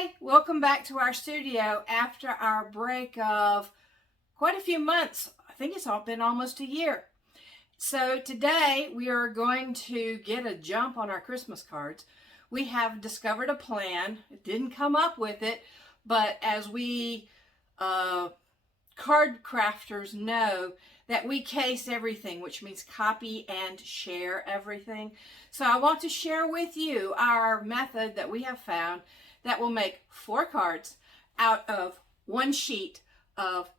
Hi, welcome back to our studio after our break of quite a few months. I think it's been almost a year. So today we are going to get a jump on our Christmas cards. We have discovered a plan. It didn't come up with it, but as we card crafters know that we case everything, which means copy and share everything. So I want to share with you our method that we have found that will make 4 cards out of one sheet of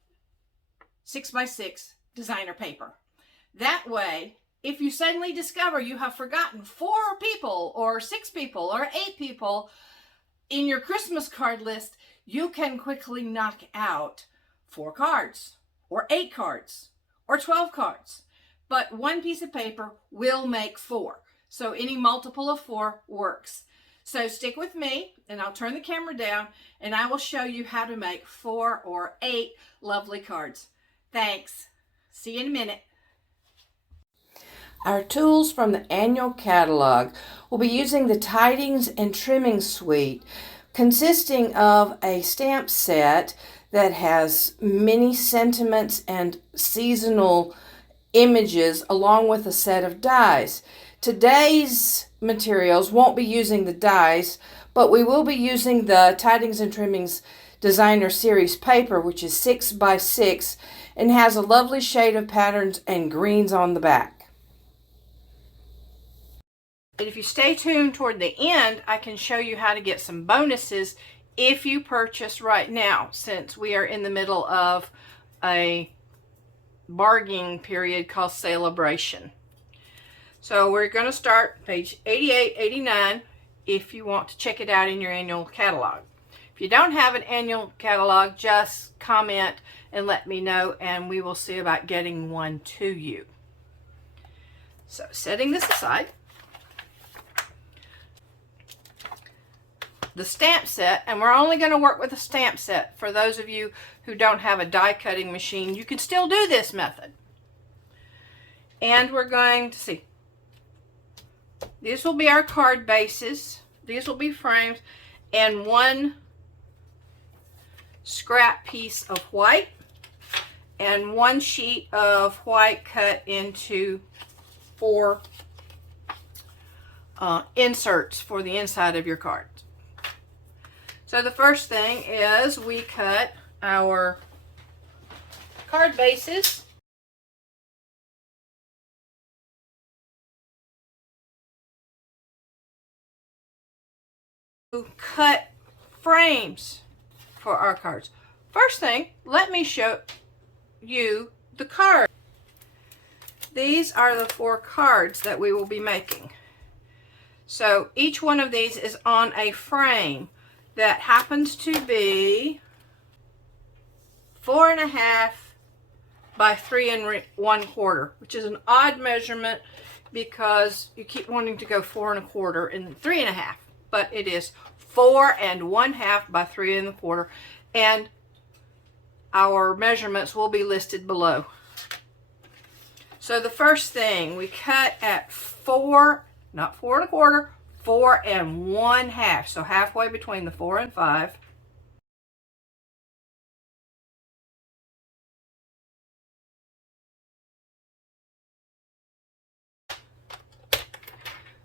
6x6 designer paper. That way, if you suddenly discover you have forgotten 4 people or 6 people or 8 people in your Christmas card list, you can quickly knock out 4 cards or 8 cards or 12 cards. But one piece of paper will make 4. So any multiple of 4 works. So stick with me and I'll turn the camera down and I will show you how to make 4 or 8 lovely cards. Thanks. See you in a minute. Our tools from the annual catalog will be using the Tidings and Trimmings suite, consisting of a stamp set that has many sentiments and seasonal images along with a set of dies. Today's materials won't be using the dies, but we will be using the Tidings and Trimmings Designer Series paper, which is 6x6 and has a lovely shade of patterns and greens on the back. And if you stay tuned toward the end, I can show you how to get some bonuses if you purchase right now, since we are in the middle of a bargaining period called Celebration. So we're going to start page 88, 89 if you want to check it out in your annual catalog. If you don't have an annual catalog, just comment and let me know and we will see about getting one to you. So setting this aside, the stamp set, and we're only going to work with a stamp set. For those of you who don't have a die cutting machine, you can still do this method. And we're going to see. These will be our card bases. These will be frames and one scrap piece of white and one sheet of white cut into 4 inserts for the inside of your card. So the first thing is we cut our card bases. Cut frames for our cards. First thing, let me show you the card. These are the 4 cards that we will be making. So each one of these is on a frame that happens to be 4.5 by 3 1/4, which is an odd measurement because you keep wanting to go 4 1/4 and 3 1/2, but it is 4 1/2 by 3 1/4, and our measurements will be listed below. So the first thing, we cut at 4, not 4 1/4, 4 1/2, so halfway between the 4 and 5.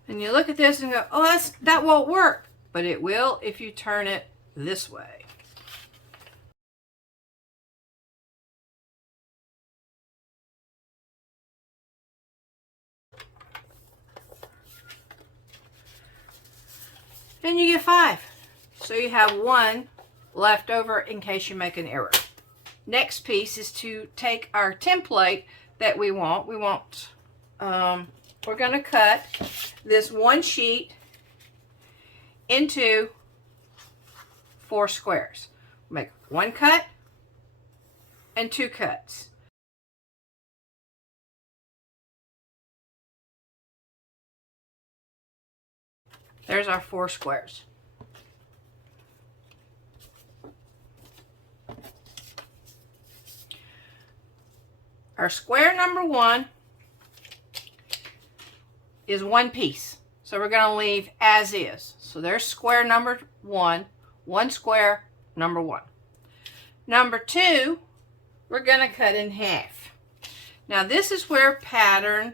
And you look at this and go, oh, that won't work. But it will if you turn it this way. And you get 5. So you have 1 left over in case you make an error. Next piece is to take our template that we want. We're going to cut this one sheet into 4 squares. Make 1 cut and 2 cuts. There's our 4 squares. Our square number 1 is 1 piece. So we're going to leave as is. So there's square number 1, one square, number 1. Number 2, we're going to cut in half. Now this is where pattern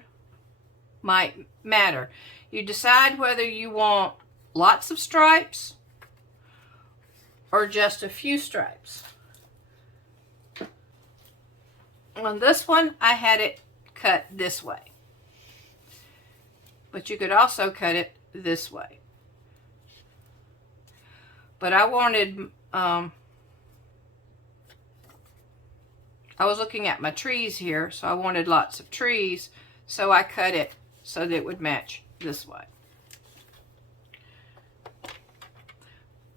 might matter. You decide whether you want lots of stripes or just a few stripes. On this one, I had it cut this way. But you could also cut it this way. But I wanted, I was looking at my trees here, so I wanted lots of trees, so I cut it so that it would match this way.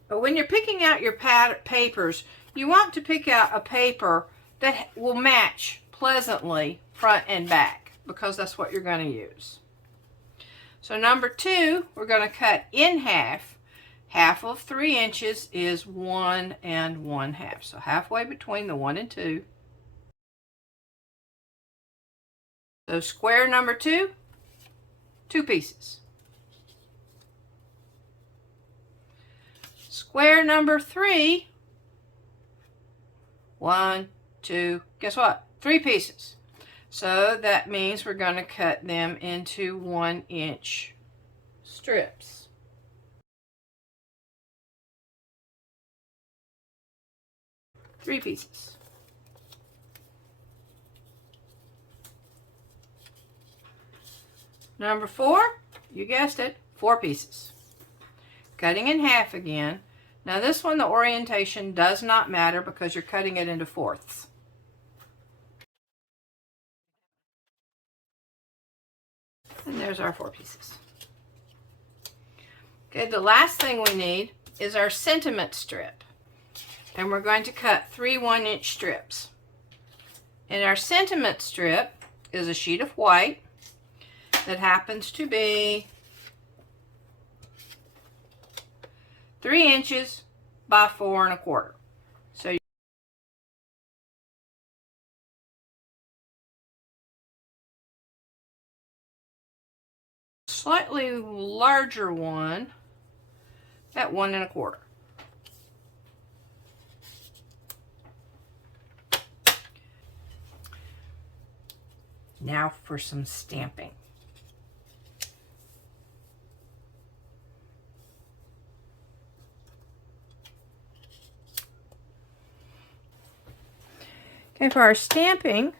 But when you're picking out your papers, you want to pick out a paper that will match pleasantly front and back, because that's what you're going to use. So number 2, we're going to cut in half. Half of 3 inches is 1 1/2. So halfway between the 1 and 2. So square number 2, 2 pieces. Square number 3, 1, 2, guess what? 3 pieces. So that means we're going to cut them into 1-inch strips. Three pieces. Number 4, you guessed it, 4 pieces. Cutting in half again. Now this one, the orientation does not matter because you're cutting it into fourths. And there's our 4 pieces. Okay, the last thing we need is our sentiment strip. And we're going to cut 3 1-inch strips. And our sentiment strip is a sheet of white that happens to be 3 inches by 4 1/4. So slightly larger one at 1 1/4. Now for some stamping. Okay, for our stamping,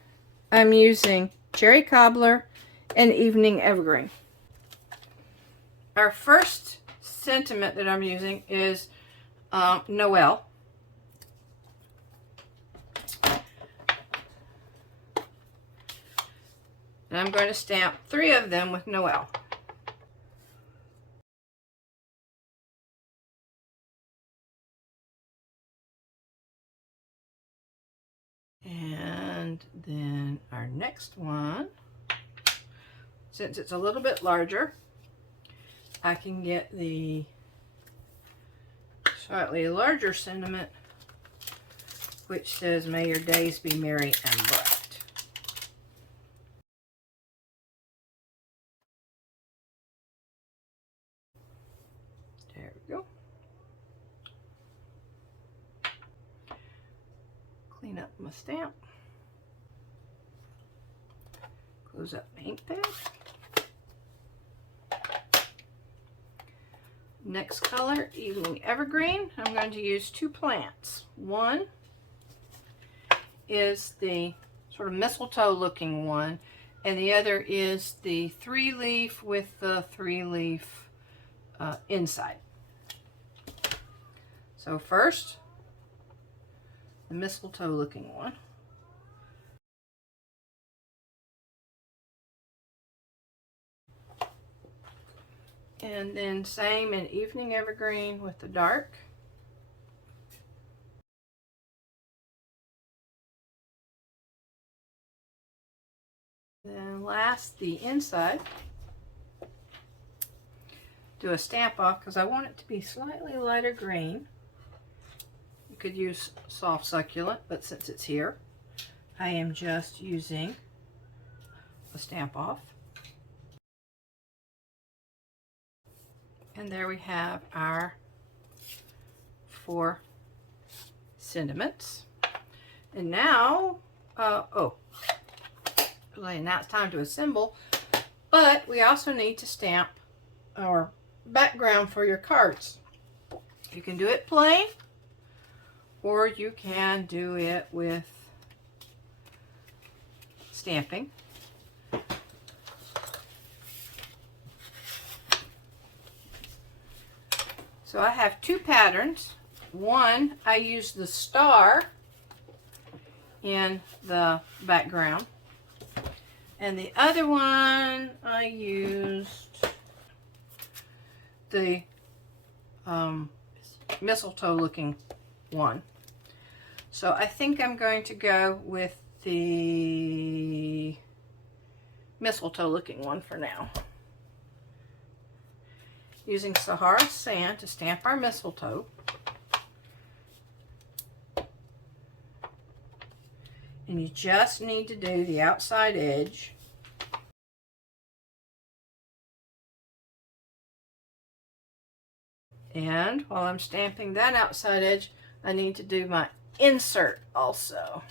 I'm using Cherry Cobbler and Evening Evergreen. Our first sentiment that I'm using is Noel. And I'm going to stamp 3 of them with Noel. And then our next one, since it's a little bit larger, I can get the slightly larger sentiment, which says, "May your days be merry and bright." There we go. Clean up my stamp. Close up my ink pad. Next color, Evening Evergreen. I'm going to use 2 plants. One is the sort of mistletoe looking one, and the other is the 3-leaf with the 3-leaf inside. So first, the mistletoe looking one. And then same in Evening Evergreen with the dark. Then last, the inside. Do a stamp off because I want it to be slightly lighter green. You could use soft succulent, but since it's here, I am just using a stamp off. And there we have our 4 sentiments. And now, now it's time to assemble, but we also need to stamp our background for your cards. You can do it plain, or you can do it with stamping. So I have 2 patterns. One, I use the star in the background, and the other one I used the mistletoe looking one. So I think I'm going to go with the mistletoe looking one for now. Using Sahara sand to stamp our mistletoe. And you just need to do the outside edge. And while I'm stamping that outside edge, I need to do my insert also.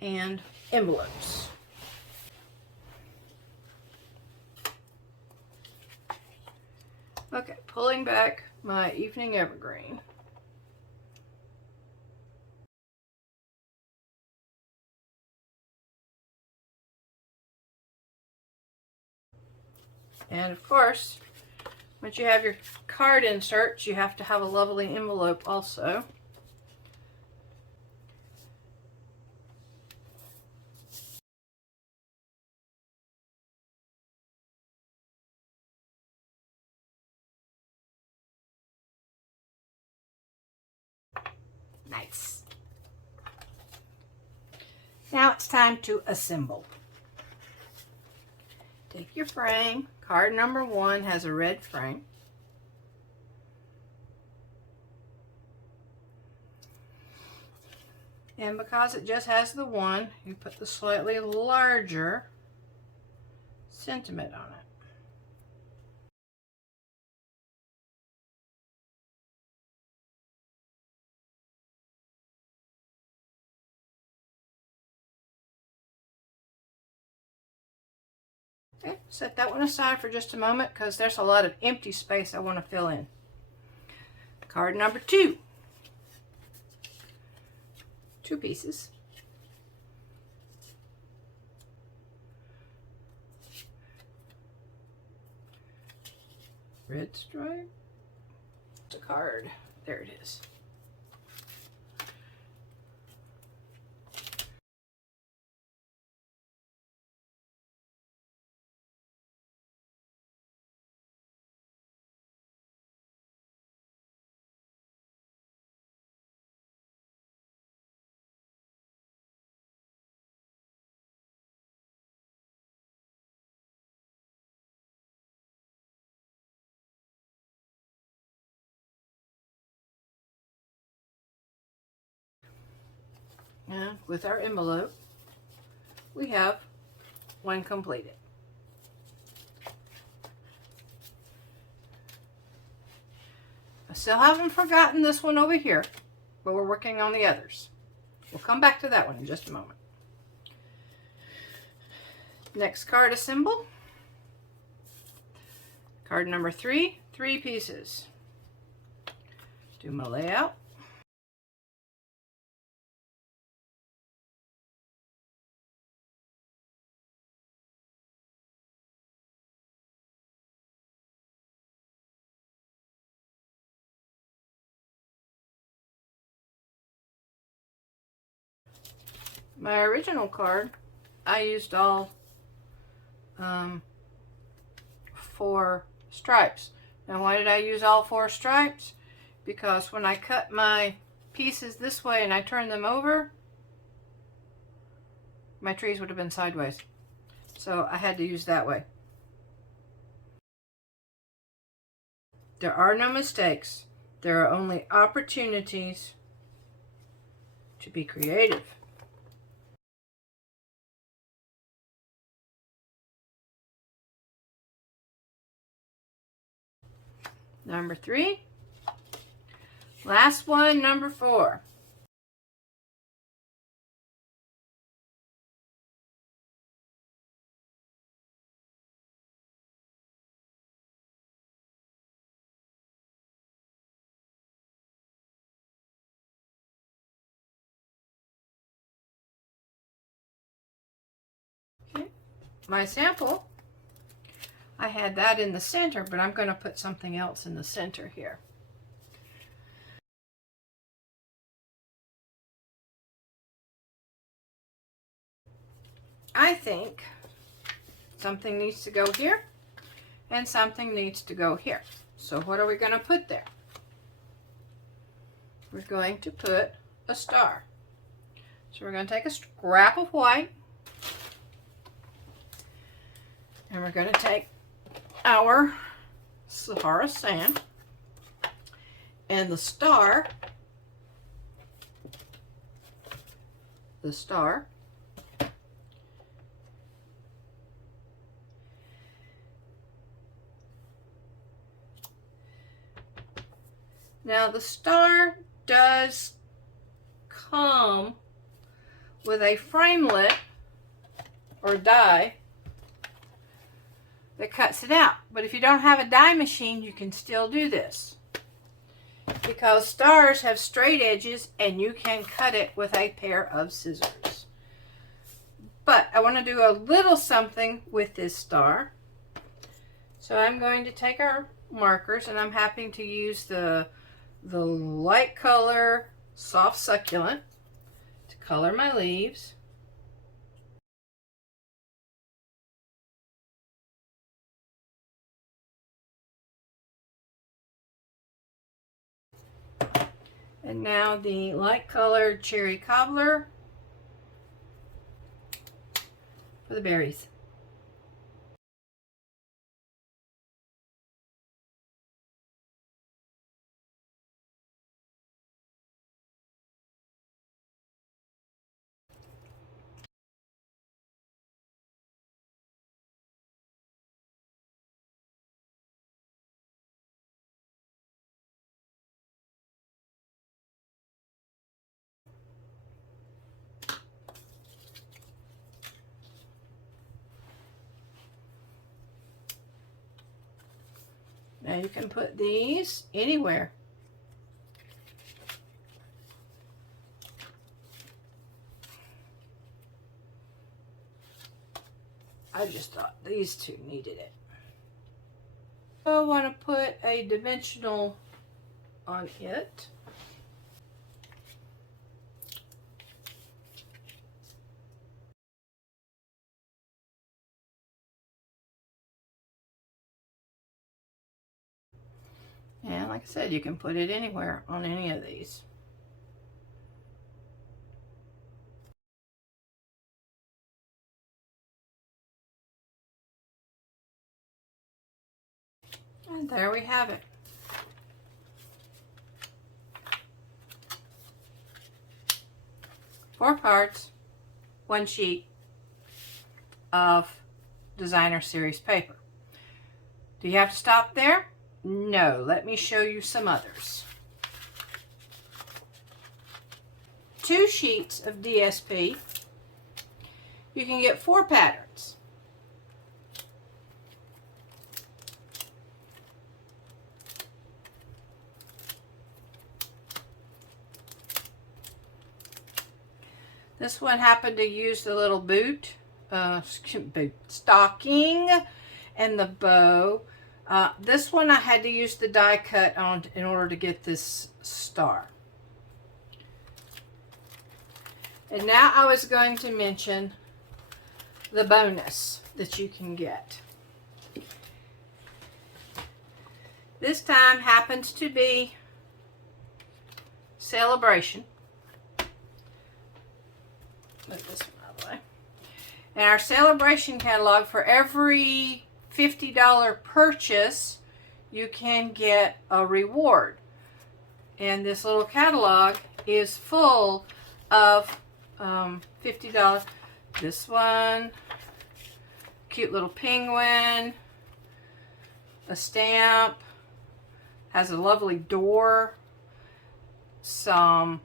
And envelopes. Okay, pulling back my evening evergreen. And of course, once you have your card inserts, you have to have a lovely envelope also. Nice. Now it's time to assemble. Take your frame. Card number 1 has a red frame. And because it just has the 1, you put the slightly larger sentiment on it. Okay, set that one aside for just a moment because there's a lot of empty space I want to fill in. Card number 2. 2 pieces. Red stripe. It's a card. There it is. And with our envelope, we have one completed. I still haven't forgotten this one over here, but we're working on the others. We'll come back to that one in just a moment. Next card assemble. Card number 3, 3 pieces. Do my layout. My original card, I used all 4 stripes. Now why did I use all 4 stripes? Because when I cut my pieces this way and I turned them over, my trees would have been sideways. So I had to use that way. There are no mistakes. There are only opportunities to be creative. Number 3. Last one, number 4. Okay. My sample, I had that in the center, but I'm going to put something else in the center here. I think something needs to go here and something needs to go here. So what are we going to put there? We're going to put a star. So we're going to take a scrap of white and we're going to take our Sahara sand and the star. Now the star does come with a framelit or die that cuts it out. But if you don't have a die machine, you can still do this, because stars have straight edges and you can cut it with a pair of scissors. But I want to do a little something with this star. So I'm going to take our markers, and I'm happy to use the light color soft succulent to color my leaves. And now the light colored cherry cobbler for the berries. Now you can put these anywhere. I just thought these two needed it. So I want to put a dimensional on it. And like I said, you can put it anywhere on any of these. And there we have it. Four parts, one sheet of designer series paper. Do you have to stop there? No, let me show you some others. 2 sheets of DSP. You can get 4 patterns. This one happened to use the little stocking and the bow. This one I had to use the die cut on in order to get this star. And now I was going to mention the bonus that you can get. This time happens to be Celebration. Move this one out of the way. And our Celebration catalog, for every $50 purchase, you can get a reward. And this little catalog is full of $50. This one, cute little penguin, a stamp, Has a lovely door, some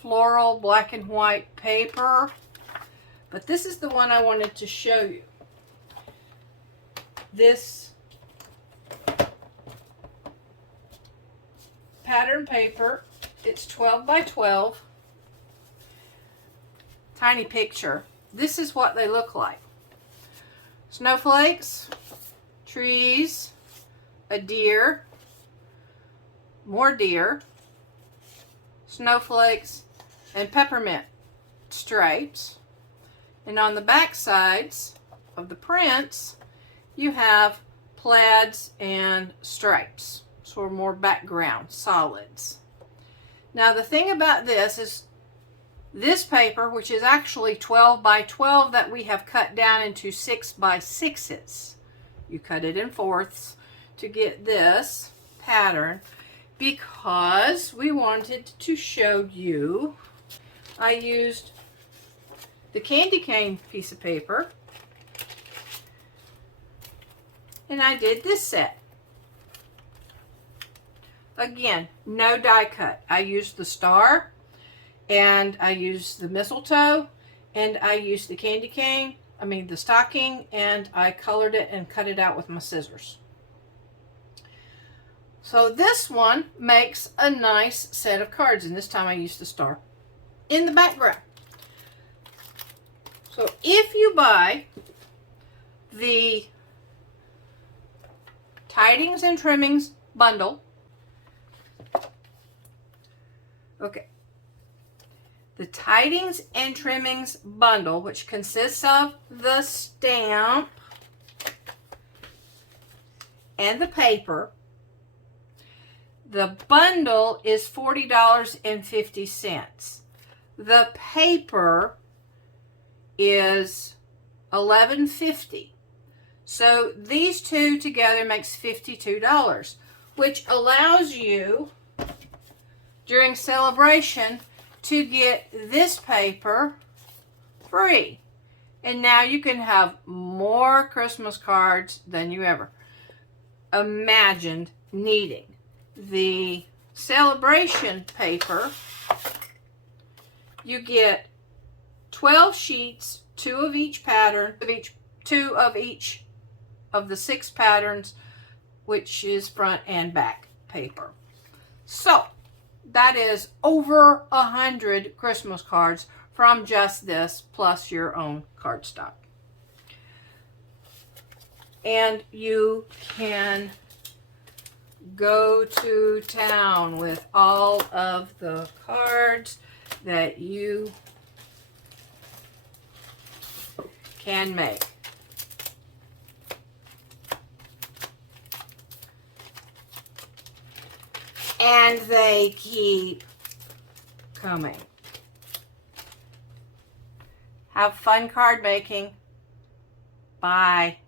floral black and white paper. But this is the one I wanted to show you. This pattern paper, it's 12 by 12. Tiny picture. This is what they look like. Snowflakes, trees, a deer, more deer, snowflakes, and peppermint stripes. And on the back sides of the prints, you have plaids and stripes. So more background, solids. Now the thing about this is this paper, which is actually 12 by 12 that we have cut down into 6 by 6s. You cut it in fourths to get this pattern because we wanted to show you. I used the candy cane piece of paper and I did this set. Again, no die cut. I used the star and I used the mistletoe and I used the candy cane, the stocking, and I colored it and cut it out with my scissors. So this one makes a nice set of cards, and this time I used the star in the background. So if you buy the Tidings and Trimmings bundle, okay, the Tidings and Trimmings bundle, which consists of the stamp and the paper, the bundle is $40.50. The paper is $11.50. So these two together makes $52, which allows you during celebration to get this paper free. And now you can have more Christmas cards than you ever imagined needing. The celebration paper, you get 12 sheets, 2 of each pattern, two of each of the 6 patterns, which is front and back paper. So that is over 100 Christmas cards from just this, plus your own cardstock. And you can go to town with all of the cards that you can make. And they keep coming. Have fun card making. Bye.